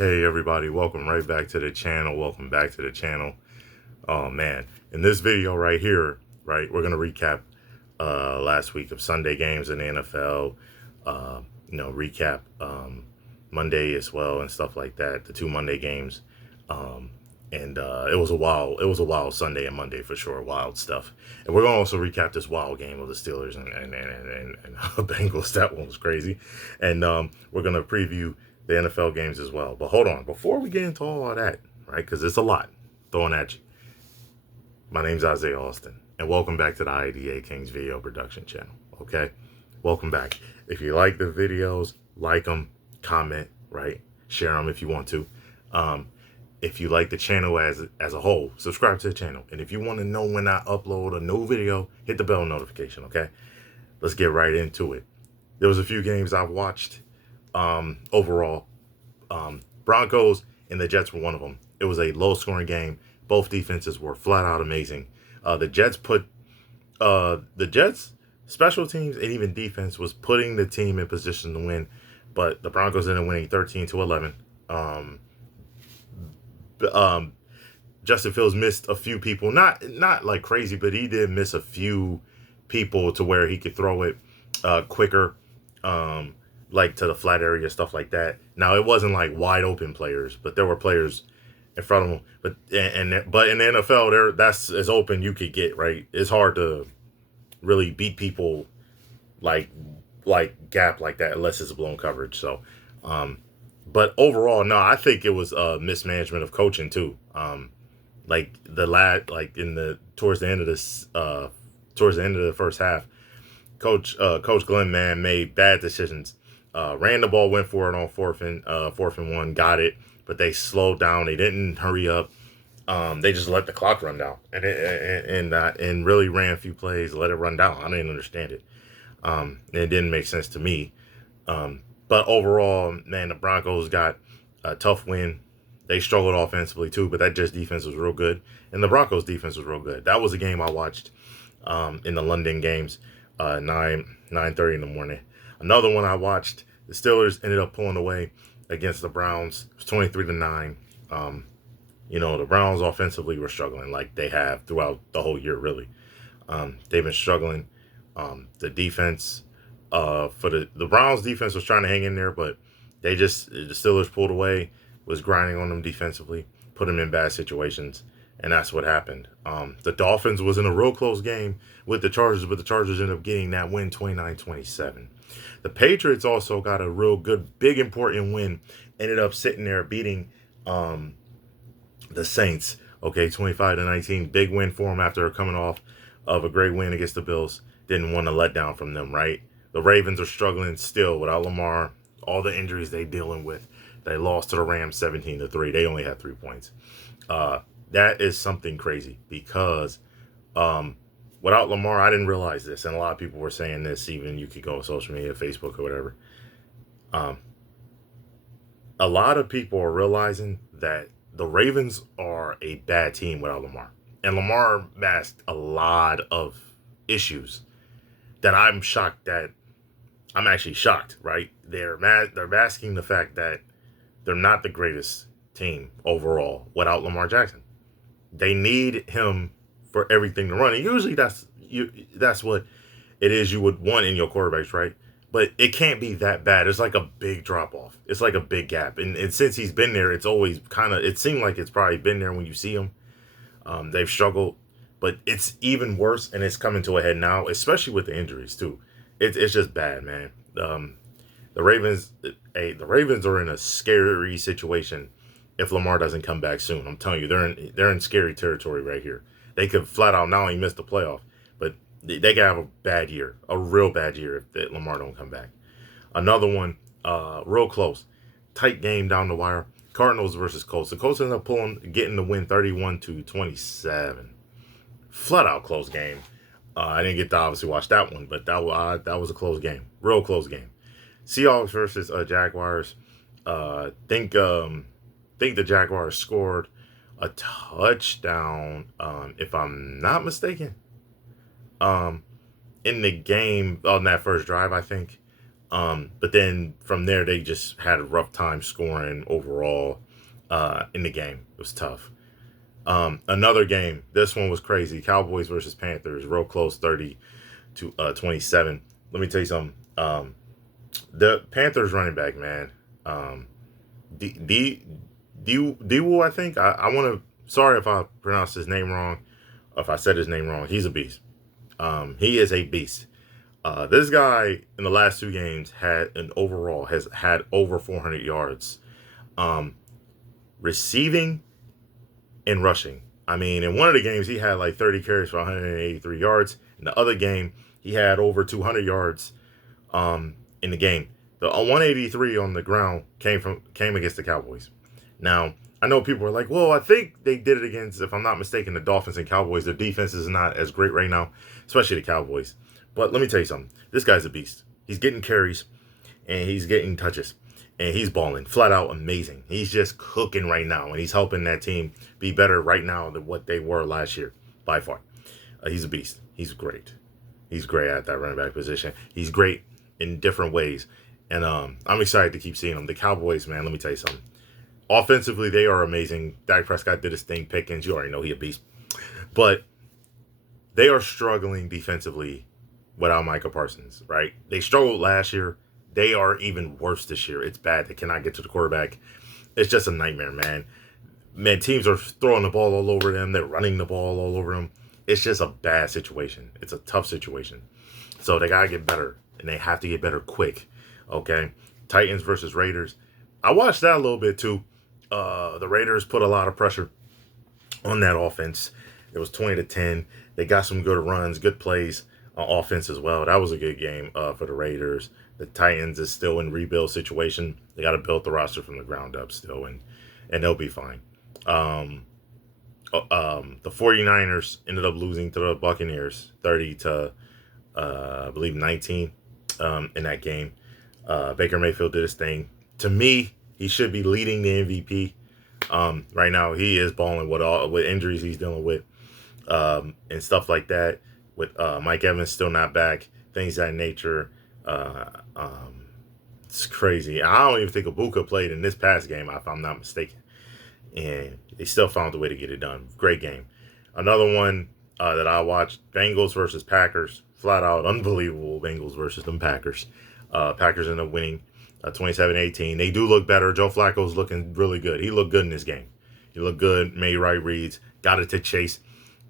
Hey everybody, welcome right back to the channel. Welcome back to the channel. Oh man, in this video right here, right, we're gonna recap last week of Sunday games in the NFL. Recap Monday as well and stuff like that. The two Monday games, and it was a wild Sunday and Monday for sure. Wild stuff. And we're gonna also recap this wild game of the Steelers and Bengals. That one was crazy. And we're gonna preview the NFL games as well. But hold on, before we get into all of that, right? Because it's a lot throwing at you. My name's Isaiah Austin, and welcome back to the IDA Kings video production channel. Okay, welcome back. If you like the videos, like them, comment, right? Share them if you want to. If you like the channel as a whole, subscribe to the channel. And if you want to know when I upload a new video, hit the bell notification. Okay, let's get right into it. There was a few games I've watched. Overall, Broncos and the Jets were one of them. It was a low-scoring game. Both defenses were flat out amazing. The Jets special teams and even defense was putting the team in position to win, but the Broncos ended up winning 13-11. Justin Fields missed a few people, not like crazy, but he did miss a few people to where he could throw it quicker. Like to the flat area, stuff like that. Now it wasn't like wide open players, but there were players in front of him. But in the NFL, that's as open you could get, right? It's hard to really beat people like gap like that unless it's a blown coverage. So, but overall, no, I think it was mismanagement of coaching too. Like towards the end of the first half, Coach Glenn Mann made bad decisions. Ran the ball, went for it on fourth and one, got it, but they slowed down. They didn't hurry up. They just let the clock run down and really ran a few plays, let it run down. I didn't understand it. And it didn't make sense to me. But overall, man, the Broncos got a tough win. They struggled offensively too, but that Jets defense was real good, and the Broncos defense was real good. That was a game I watched in the London games, 9:30 in the morning. Another one I watched, the Steelers ended up pulling away against the Browns. It was 23-9. The Browns offensively were struggling like they have throughout the whole year, really. They've been struggling. The defense for the Browns defense was trying to hang in there, but the Steelers pulled away, was grinding on them defensively, put them in bad situations, and that's what happened. The Dolphins was in a real close game with the Chargers, but the Chargers ended up getting that win 29-27. The Patriots also got a real good, big, important win. Ended up sitting there beating the Saints. Okay, 25-19. Big win for them after coming off of a great win against the Bills. Didn't want to let down from them, right? The Ravens are struggling still without Lamar. All the injuries they dealing with. They lost to the Rams 17-3. They only had 3 points. That is something crazy because without Lamar, I didn't realize this, and a lot of people were saying this. Even you could go on social media, Facebook, or whatever. A lot of people are realizing that the Ravens are a bad team without Lamar, and Lamar masked a lot of issues that I'm shocked that I'm actually shocked. Right? They're masking the fact that they're not the greatest team overall without Lamar Jackson. They need him for everything to run. And usually that's what it is you would want in your quarterbacks, right? But it can't be that bad. It's like a big drop off. It's like a big gap. And since he's been there, it's always it seemed like it's probably been there when you see him. They've struggled, but it's even worse, and it's coming to a head now, especially with the injuries too. It's just bad, man. The Ravens are in a scary situation if Lamar doesn't come back soon. I'm telling you, they're in scary territory right here. They could flat out not only miss the playoff, but they could have a bad year, a real bad year if Lamar don't come back. Another one, real close, tight game down the wire. Cardinals versus Colts. The Colts ended up getting the win 31-27. Flat out close game. I didn't get to obviously watch that one, but that was a close game, real close game. Seahawks versus Jaguars. Think the Jaguars scored a touchdown, if I'm not mistaken, in the game on that first drive, I think. But then from there, they just had a rough time scoring overall in the game. It was tough. Another game. This one was crazy. Cowboys versus Panthers. Real close, 30 to 27. Let me tell you something. The Panthers running back, man. D D D I think. I want to. Sorry if I pronounced his name wrong. If I said his name wrong, he's a beast. He is a beast. This guy in the last two games has had over 400 yards, receiving and rushing. I mean, in one of the games he had like 30 carries for 183 yards. In the other game, he had over 200 yards in the game. The 183 on the ground came against the Cowboys. Now, I know people are like, well, I think they did it against, if I'm not mistaken, the Dolphins and Cowboys. Their defense is not as great right now, especially the Cowboys. But let me tell you something. This guy's a beast. He's getting carries and he's getting touches. And he's balling. Flat out amazing. He's just cooking right now. And he's helping that team be better right now than what they were last year, by far. He's a beast. He's great. He's great at that running back position. He's great in different ways. And I'm excited to keep seeing him. The Cowboys, man, let me tell you something. Offensively, they are amazing. Dak Prescott did his thing. Pickens, you already know he a beast. But they are struggling defensively without Micah Parsons, right? They struggled last year. They are even worse this year. It's bad. They cannot get to the quarterback. It's just a nightmare, man. Man, teams are throwing the ball all over them. They're running the ball all over them. It's just a bad situation. It's a tough situation. So they got to get better, and they have to get better quick, okay? Titans versus Raiders. I watched that a little bit, too. The Raiders put a lot of pressure on that offense. It was 20-10. They got some good runs, good plays on offense as well. That was a good game for the Raiders. The Titans is still in rebuild situation. They got to build the roster from the ground up still, and they'll be fine. The 49ers ended up losing to the Buccaneers 30 to, I believe, 19 in that game. Baker Mayfield did his thing. To me, he should be leading the MVP. Right now, he is balling with injuries he's dealing with and stuff like that. With Mike Evans still not back, things of that nature. It's crazy. I don't even think Ibuka played in this past game, if I'm not mistaken. And they still found a way to get it done. Great game. Another one that I watched, Bengals versus Packers. Flat out unbelievable Bengals versus them Packers. Packers end up winning 27-18. They do look better. Joe Flacco's looking really good. He looked good in this game. He looked good, made right reads, got it to Chase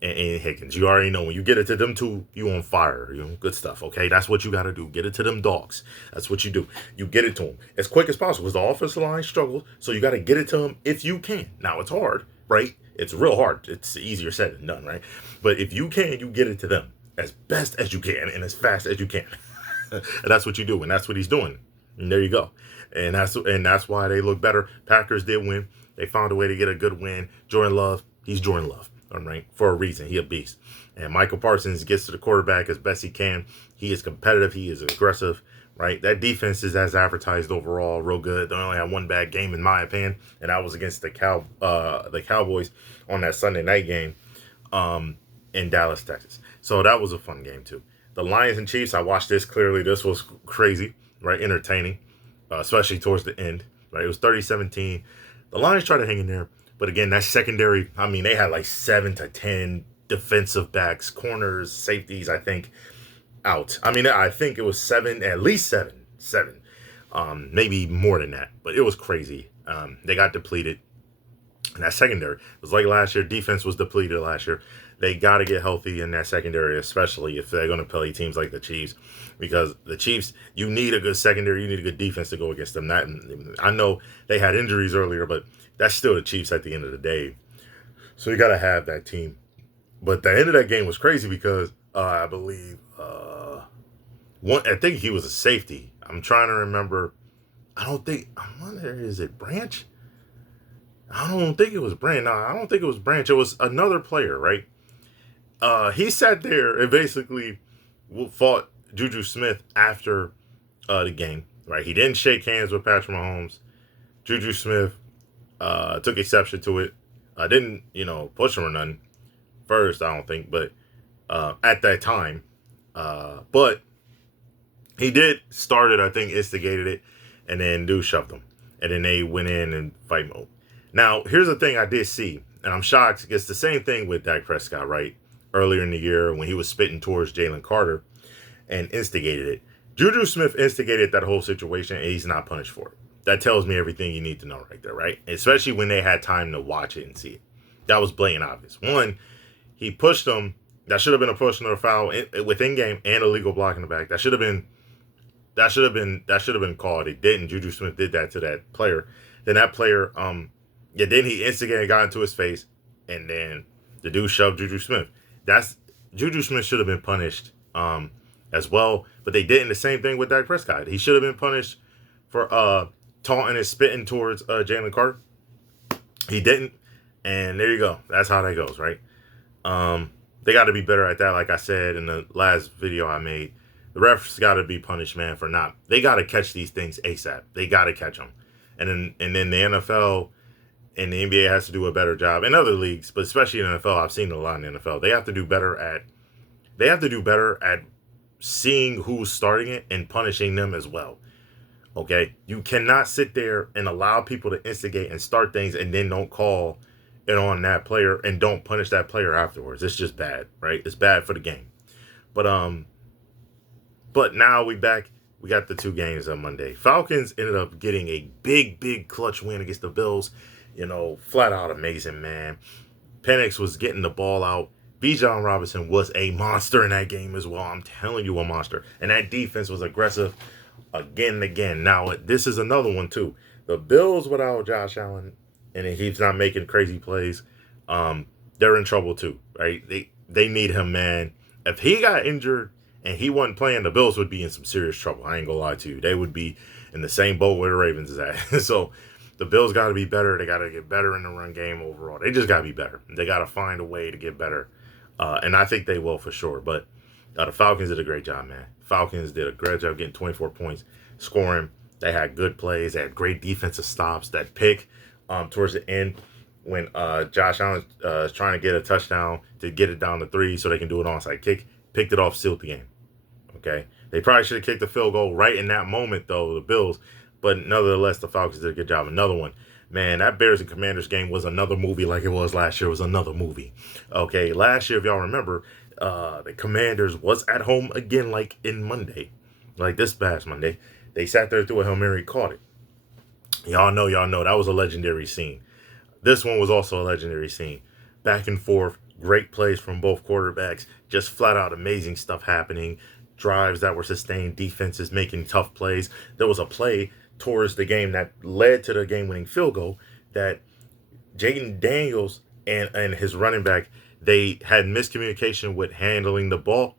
and Higgins. You already know when you get it to them two, you on fire. You know, good stuff, okay? That's what you got to do. Get it to them dogs. That's what you do. You get it to them as quick as possible because the offensive line struggled, so you got to get it to them if you can. Now, it's hard, right? It's real hard. It's easier said than done, right? But if you can, you get it to them as best as you can and as fast as you can. And that's what you do, and that's what he's doing. And there you go. And that's why they look better. Packers did win. They found a way to get a good win. Jordan Love, he's Jordan Love. All right, for a reason. He a beast. And Michael Parsons gets to the quarterback as best he can. He is competitive. He is aggressive, right? That defense is as advertised overall, real good. They only had one bad game, in my opinion, and that was against the Cowboys on that Sunday night game in Dallas, Texas. So that was a fun game, too. The Lions and Chiefs, I watched this clearly. This was crazy, right? Entertaining, especially towards the end, right? It was 30-17. The Lions tried to hang in there. But again, that secondary, I mean, they had like 7 to 10 defensive backs, corners, safeties, I think, out. I mean, I think it was 7, at least 7, maybe more than that. But it was crazy. They got depleted. And that secondary, it was like last year, defense was depleted last year. They got to get healthy in that secondary, especially if they're going to play teams like the Chiefs. Because the Chiefs, you need a good secondary, you need a good defense to go against them. I know they had injuries earlier, but that's still the Chiefs at the end of the day. So you got to have that team. But the end of that game was crazy because I believe I think he was a safety. I'm trying to remember. I wonder, is it Branch? I don't think it was Branch. No, I don't think it was Branch. It was another player, right? He sat there and basically fought Juju Smith after the game, right? He didn't shake hands with Patrick Mahomes. Juju Smith took exception to it. I didn't, push him or nothing first, I don't think, but at that time. But He did start it, I think, instigated it, and then dude shoved him. And then they went in and fight mode. Now, here's the thing I did see, and I'm shocked. It's the same thing with Dak Prescott, right? Earlier in the year when he was spitting towards Jalen Carter and instigated it. Juju Smith instigated that whole situation, and he's not punished for it. That tells me everything you need to know right there, right? Especially when they had time to watch it and see it. That was blatant obvious. One, he pushed him. That should have been a push or a foul within game and a legal block in the back. That should have been called. It didn't. Juju Smith did that to that player. Then that player, then he instigated, got into his face, and then the dude shoved Juju Smith. Juju Smith should have been punished as well, but they didn't. The same thing with Dak Prescott. He should have been punished for taunting and spitting towards Jalen Carter. He didn't, and there you go. That's how that goes, right? They got to be better at that. Like I said in the last video I made, the refs got to be punished, man, for not. They got to catch these things ASAP. They got to catch them, and then the NFL and the NBA has to do a better job, and other leagues, but especially in the NFL. I've seen it a lot in the NFL. They have to do better at. They have to do better at seeing who's starting it and punishing them as well. Okay, you cannot sit there and allow people to instigate and start things and then don't call it on that player and don't punish that player afterwards. It's just bad, right? It's bad for the game. But now we back. We got the 2 games on Monday. Falcons ended up getting a big clutch win against the Bills. Flat out amazing, man. Penix was getting the ball out. Bijan Robinson was a monster in that game as well. I'm telling you, a monster. And that defense was aggressive again and again. Now, this is another one, too. The Bills without Josh Allen, and he's not making crazy plays, they're in trouble, too, right? They need him, man. If he got injured and he wasn't playing, the Bills would be in some serious trouble. I ain't gonna lie to you. They would be in the same boat where the Ravens is at. So the Bills got to be better. They got to get better in the run game overall. They just got to be better. They got to find a way to get better. And I think they will for sure. But the Falcons did a great job, man. Falcons did a great job getting 24 points, scoring. They had good plays. They had great defensive stops. That pick towards the end when Josh Allen is trying to get a touchdown to get it down to 3 so they can do an onside kick, picked it off, sealed the game. Okay? They probably should have kicked the field goal right in that moment, though, the Bills. But nevertheless, the Falcons did a good job. Another one. Man, that Bears and Commanders game was another movie like it was last year. It was another movie. Okay, last year, if y'all remember, the Commanders was at home again like in Monday. Like this past Monday. They sat there, threw a Hail Mary, caught it. Y'all know. That was a legendary scene. This one was also a legendary scene. Back and forth. Great plays from both quarterbacks. Just flat out amazing stuff happening. Drives that were sustained. Defenses making tough plays. There was a play towards the game that led to the game-winning field goal that Jaden Daniels and his running back, they had miscommunication with handling the ball.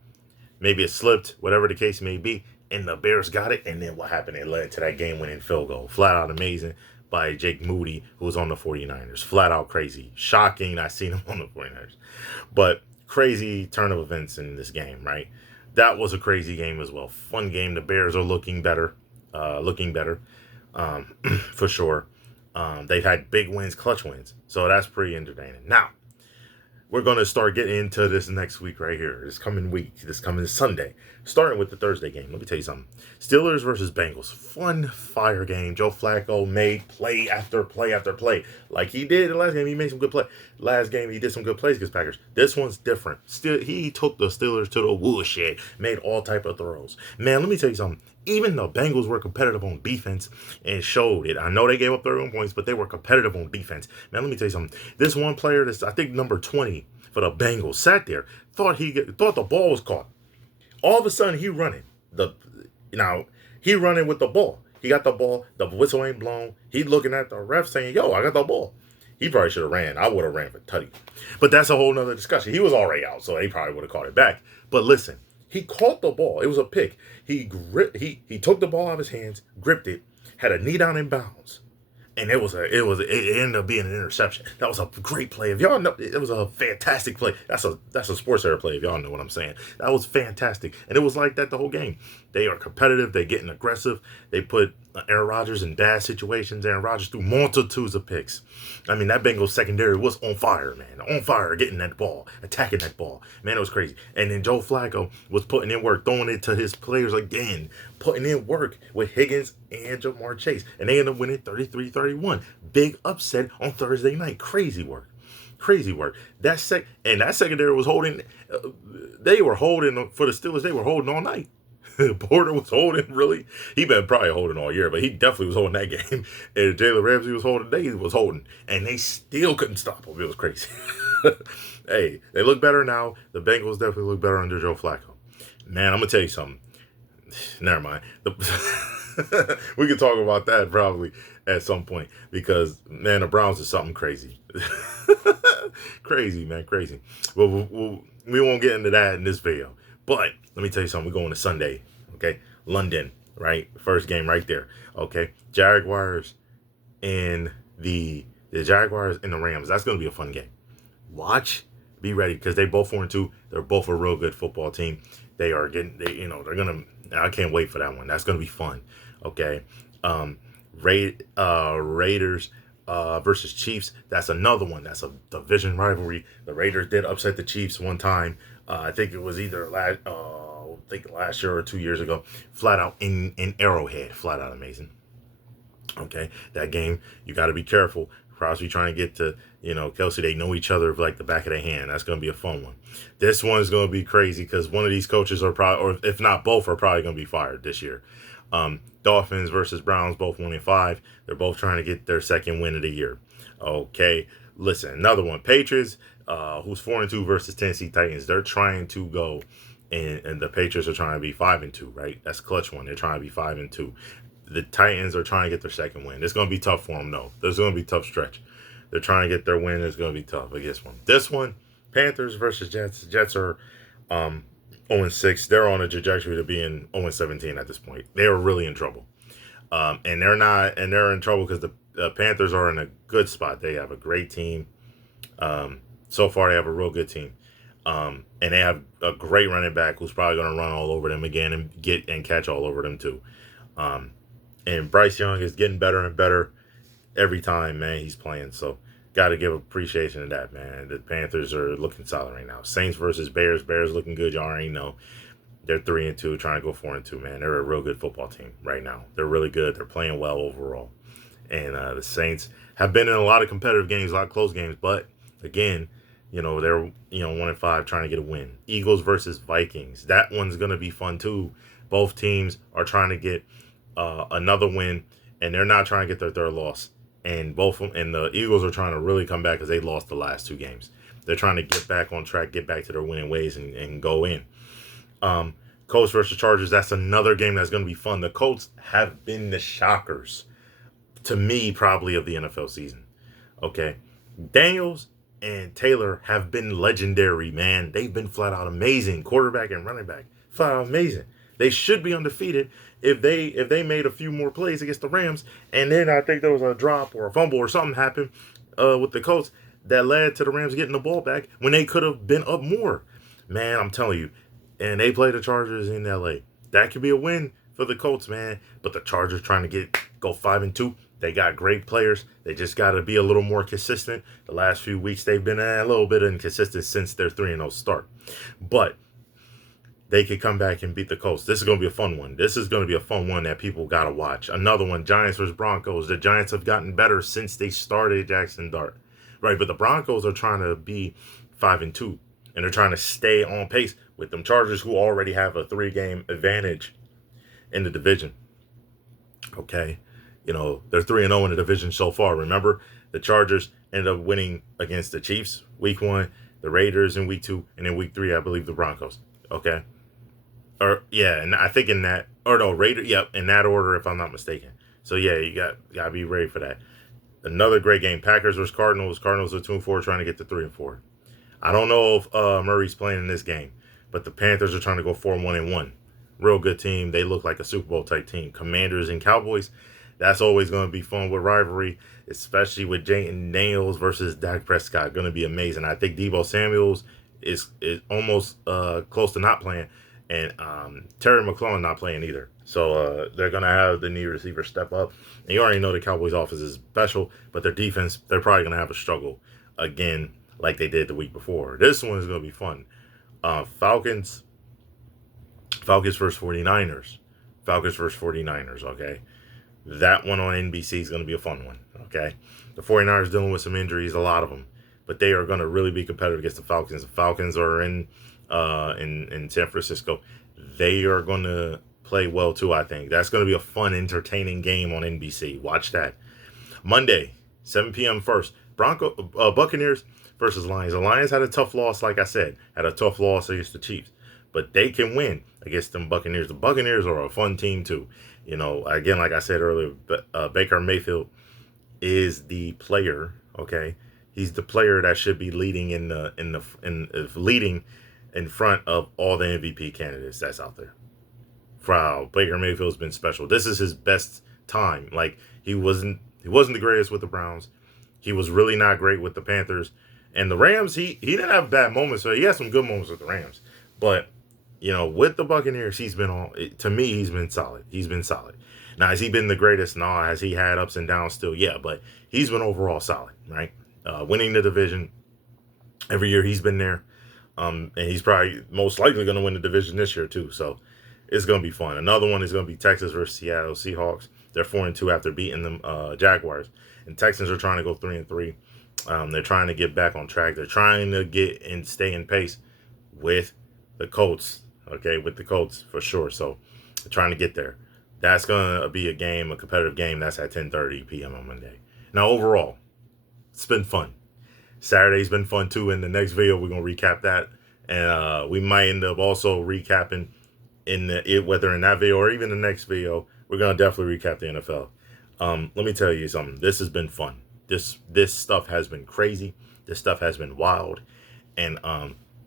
Maybe it slipped, whatever the case may be, and the Bears got it, and then what happened? It led to that game-winning field goal. Flat out amazing by Jake Moody, who was on the 49ers. Flat out crazy. Shocking I seen him on the 49ers. But crazy turn of events in this game, right? That was a crazy game as well. Fun game. The Bears are looking better. For sure. They've had big wins, clutch wins. So that's pretty entertaining. Now, we're going to start getting into this next week right here. This coming Sunday. Starting with the Thursday game. Let me tell you something. Steelers versus Bengals. Fun fire game. Joe Flacco made play after play after play. Like he did the last game. He made some good play. Last game, he did some good plays against Packers. This one's different. He took the Steelers to the woodshed. Made all type of throws. Man, let me tell you something. Even the Bengals were competitive on defense and showed it. I know they gave up 31 points, but they were competitive on defense. Man, let me tell you something. This one player, that's I think number 20 for the Bengals, sat there, thought the ball was caught. All of a sudden, he running with the ball. He got the ball. The whistle ain't blown. He looking at the ref saying, "Yo, I got the ball." He probably should have ran. I would have ran for Tutty. But that's a whole nother discussion. He was already out, so he probably would have caught it back. But listen, he caught the ball. It was a pick. He took the ball out of his hands, gripped it, had a knee down in bounds. And it ended up being an interception. That was a great play. If y'all know, it was a fantastic play. That's a sports era play, if y'all know what I'm saying. That was fantastic. And it was like that the whole game. They are competitive. They're getting aggressive. They put Aaron Rodgers in bad situations. Aaron Rodgers threw multitudes of picks. I mean, that Bengals secondary was on fire, man. On fire, getting that ball, attacking that ball. Man, it was crazy. And then Joe Flacco was putting in work, throwing it to his players again, putting in work with Higgins and Jamar Chase. And they ended up winning 33-31. Big upset on Thursday night. Crazy work. Crazy work. That secondary was holding. They were holding for the Steelers. They were holding all night. Porter was holding, really. He been probably holding all year, but he definitely was holding that game. And Jalen Ramsey was holding, they was holding. And they still couldn't stop him. It was crazy. Hey, they look better now. The Bengals definitely look better under Joe Flacco. Man, I'm going to tell you something. Never mind. We can talk about that probably at some point. Because, man, the Browns is something crazy. Crazy, man, crazy. Well, we won't get into that in this video. But let me tell you something. We're going to Sunday, okay? London, right? First game right there, okay? Jaguars and the Jaguars and the Rams. That's going to be a fun game. Watch, be ready, because they both 4-2. They're both a real good football team. They're gonna. I can't wait for that one. That's going to be fun, okay? Raiders versus Chiefs. That's another one. That's a division rivalry. The Raiders did upset the Chiefs one time. I think it was either last year or 2 years ago. Flat out in Arrowhead. Flat out amazing. Okay, that game, you got to be careful. Crosby trying to get to, Kelsey. They know each other like the back of their hand. That's going to be a fun one. This one's going to be crazy because one of these coaches are probably, or if not both, are probably going to be fired this year. Dolphins versus Browns, both 1-5. They're both trying to get their second win of the year. Okay, listen, another one. Patriots, who's 4-2 versus Tennessee Titans. They're trying to go, and the Patriots are trying to be 5-2, right? That's a clutch one. They're trying to be 5-2. The Titans are trying to get their second win. It's going to be tough for them, though. There's going to be a tough stretch. They're trying to get their win. It's going to be tough against one. This one, Panthers versus Jets. Jets are 0-6. They're on a trajectory to being 0-17 at this point. They are really in trouble. And they're not, and they're in trouble because the Panthers are in a good spot. They have a great team. So far, they have a real good team. And they have a great running back who's probably going to run all over them again and catch all over them too. And Bryce Young is getting better and better every time, man, he's playing. So got to give appreciation to that, man. The Panthers are looking solid right now. Saints versus Bears. Bears looking good. Y'all already know. They're 3-2, trying to go 4-2, man. They're a real good football team right now. They're really good. They're playing well overall. And the Saints have been in a lot of competitive games, a lot of close games. But, again, they're 1-5 trying to get a win. Eagles versus Vikings. That one's going to be fun, too. Both teams are trying to get another win, and they're not trying to get their third loss. And the Eagles are trying to really come back because they lost the last two games. They're trying to get back on track, get back to their winning ways, and go in. Colts versus Chargers. That's another game that's going to be fun. The Colts have been the shockers, to me, probably of the NFL season. Okay, Daniels and Taylor have been legendary, man. They've been flat out amazing. Quarterback and running back, flat out amazing. They should be undefeated if they made a few more plays against the Rams. And then I think there was a drop or a fumble or something happened with the Colts that led to the Rams getting the ball back when they could have been up more. Man, I'm telling you. And they play the Chargers in L.A. That could be a win for the Colts, man. But the Chargers trying to go 5-2. They got great players. They just got to be a little more consistent. The last few weeks they've been a little bit inconsistent since their 3-0 start. But they could come back and beat the Colts. This is going to be a fun one. This is going to be a fun one that people got to watch. Another one, Giants versus Broncos. The Giants have gotten better since they started Jackson Dart. Right, but the Broncos are trying to be 5-2. And they're trying to stay on pace with them Chargers, who already have a 3-game advantage in the division. Okay. They're 3-0 in the division so far. Remember, the Chargers ended up winning against the Chiefs week 1, the Raiders in week 2, and in week 3, I believe the Broncos. Okay. And I think in that order, if I'm not mistaken. So yeah, you got to be ready for that. Another great game. Packers versus Cardinals. Cardinals are 2-4, trying to get to 3-4. I don't know if Murray's playing in this game, but the Panthers are trying to go 4-1-1. Real good team. They look like a Super Bowl type team. Commanders and Cowboys. That's always going to be fun with rivalry, especially with Jayden Daniels versus Dak Prescott. Going to be amazing. I think Deebo Samuels is almost close to not playing, And Terry McLaurin not playing either. So they're going to have the new receiver step up. And you already know the Cowboys offense is special, but their defense, they're probably going to have a struggle again like they did the week before. This one is going to be fun. Falcons versus 49ers. Falcons versus 49ers, okay? That one on NBC is going to be a fun one, okay? The 49ers dealing with some injuries, a lot of them. But they are going to really be competitive against the Falcons. The Falcons are in San Francisco. They are going to play well too, I think. That's going to be a fun, entertaining game on NBC. Watch that. Monday, 7 p.m. first. Buccaneers versus Lions. The Lions had a tough loss, like I said. Had a tough loss against the Chiefs. But they can win against them Buccaneers. The Buccaneers are a fun team too. You know, again, like I said earlier, Baker Mayfield is the player, okay? He's the player that should be leading leading in front of all the MVP candidates that's out there. Wow, Baker Mayfield's been special. This is his best time. Like he wasn't the greatest with the Browns. He was really not great with the Panthers. And the Rams, he didn't have bad moments. So he had some good moments with the Rams. But, you know, with the Buccaneers, he's been solid. He's been solid. Now, has he been the greatest? No. Has he had ups and downs still? Yeah, but he's been overall solid, right? Winning the division every year he's been there. And he's probably most likely going to win the division this year too. So it's going to be fun. Another one is going to be Texas versus Seattle Seahawks. They're 4-2 after beating the Jaguars. And Texans are trying to go 3-3. They're trying to get back on track. They're trying to get and stay in pace with the Colts. Okay, with the Colts for sure. So they're trying to get there. That's going to be a competitive game. That's at 10:30 p.m. on Monday. Now, overall, it's been fun. Saturday's been fun too. In the next video, we're going to recap that. And we might end up also recapping whether in that video or even the next video, we're going to definitely recap the NFL. Let me tell you something. This has been fun. This stuff has been crazy. This stuff has been wild. And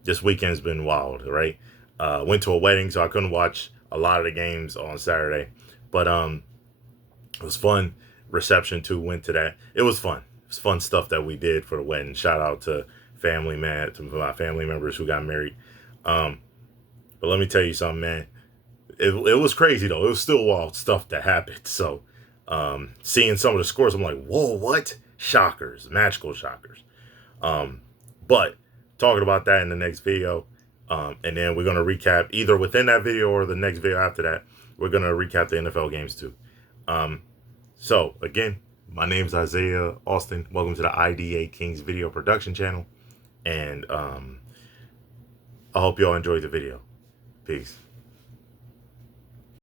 this weekend's been wild, right? Went to a wedding, so I couldn't watch a lot of the games on Saturday. But it was fun. Reception too, went to that. It was fun. It was fun stuff that we did for the wedding. Shout out to my family members who got married. But let me tell you something, man. It was crazy though. It was still wild stuff that happened. So seeing some of the scores, I'm like, whoa, what? Shockers, magical shockers. But talking about that in the next video. And then we're going to recap either within that video or the next video after that. We're going to recap the NFL games too. So again, my name's Isaiah Austin. Welcome to the IDA Kings video production channel. And I hope y'all enjoyed the video. Peace.